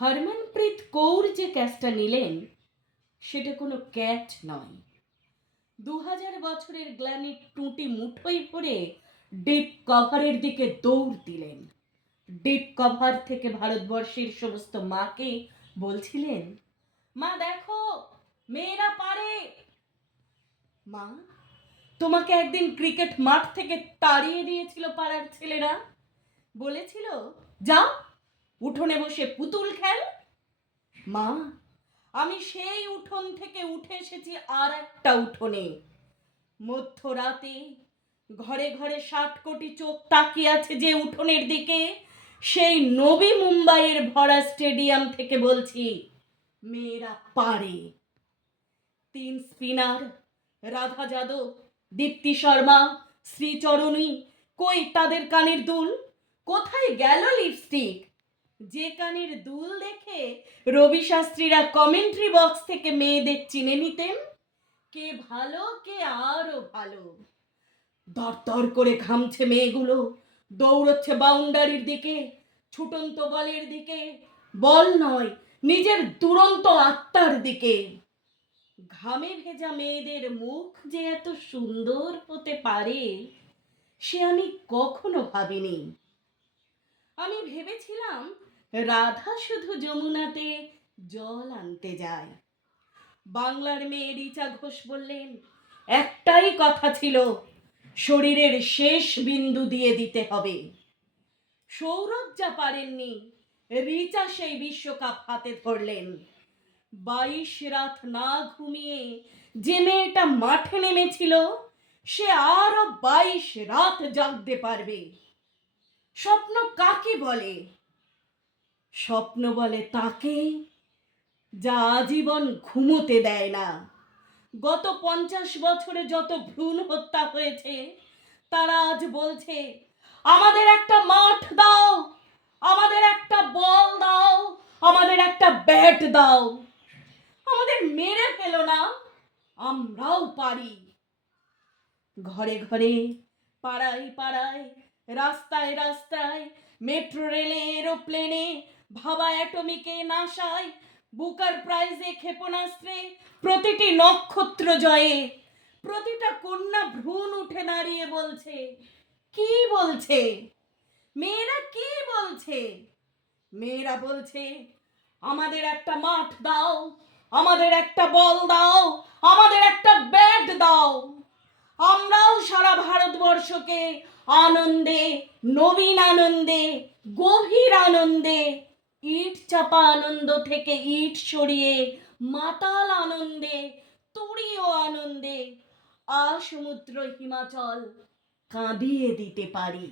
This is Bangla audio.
হরমনপ্রীত কৌর যে ক্যাচটা নিলেন সেটা কোনো ক্যাচ নয়। 2000 বছরের গ্লানির টুঁটি মুঠোয় পড়ে ডিপ কভারের দিকে দৌড় দিলেন। ডিপ কভার থেকে ভারতবর্ষের সমস্ত মাকে বলছিলেন, মা দেখো, মেয়েরা পারে। মা, তোমাকে একদিন ক্রিকেট মাঠ থেকে তাড়িয়ে দিয়েছিল পাড়ার ছেলেরা, বলেছিল যাও উঠোনে বসে পুতুল খেল। মা, আমি সেই উঠোন থেকে উঠে এসেছি আর একটা উঠোনে। মধ্যরাতে ঘরে ঘরে 60 কোটি চোখ তাকিয়ে আছে যে উঠোনের দিকে, সেই নবী মুম্বাইয়ের ভরা স্টেডিয়াম থেকে বলছি, মেয়েরা পারে। 3 স্পিনার রাধা যাদব, দীপ্তি শর্মা, শ্রীচরণী, কই তাদের কানের দুল? কোথায় গেল লিপস্টিক? যে কানের দুল দেখে রবি শাস্ত্রীরা কমেন্ট্রি বক্স থেকে মেয়েদের চিনে নিতেন কে ভালো কে আরো ভালো। দরদর করে ঘামছে মেয়েগুলো, দৌড়চ্ছে বাউন্ডারির দিকে, ছুটন্ত বলের দিকে, বল নয় নিজের দুরন্ত আত্মার দিকে। ঘামে ভেজা মেয়েদের মুখ যে এত সুন্দর হতে পারে সে আমি কখনো ভাবিনি। আমি ভেবেছিলাম রাধা শুধু যমুনাতে জল আনতে যায়। বাংলার মেয়ে রিচা ঘোষ বললেন, একটাই কথা ছিল, শরীরের শেষ বিন্দু দিয়ে দিতে হবে। সৌরভ যা পারেননি, রিচা সেই বিশ্বকাপ হাতে ধরলেন। 22 রাত না ঘুমিয়ে যে মেয়েটা মাঠে নেমেছিল সে আরো 22 রাত জাগতে পারবে। স্বপ্ন কাকে বলে? স্বপ্ন বলে তাকে যা আজীবন ঘুমোতে দেয় না। গত 50 বছরে যত ভ্রূণ হত্যা হয়েছে তারা আজ বলছে, আমাদের একটা মাঠ দাও, আমাদের একটা বল দাও, আমাদের একটা ব্যাট দাও, আমাদের মেরে ফেলো না, আমরাও পারি। ঘরে ঘরে, পাড়ায় পাড়ায়, রাস্তায় রাস্তায়, মেট্রো রেলে, এরোপ্লেনে, ভাবা অ্যাটমিকে, নাসায়, বুকার প্রাইজে, ক্ষেপণাস্ত্রে, প্রতিটি নক্ষত্র জয়ে প্রতিটা কন্যা ভ্রূণ উঠে দাঁড়িয়ে বলছে, কি বলছে? মেয়েরা কি বলছে? মেয়েরা বলছে, আমাদের একটা মাঠ দাও, আমাদের একটা বল দাও, আমাদের একটা ব্যাট দাও। আমরাও সারা ভারতবর্ষকে আনন্দে, নবীন আনন্দে, গভীর আনন্দে, ইট চাপা আনন্দ থেকে ইট সরিয়ে মাতাল আনন্দে, তুরীয় আনন্দে, সমুদ্র হিমাচল কাঁদিয়ে দিতে পারি।